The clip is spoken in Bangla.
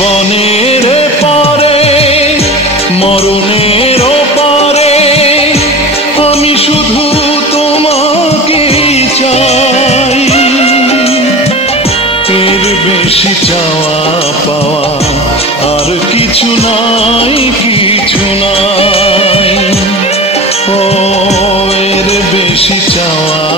জীবনের পরে মরণের পরে আমি শুধু তোমাকে চাই। এর বেশি চাওয়া পাওয়া আর কিছু নাই, কিছু নাই। ও এর বেশি চাওয়া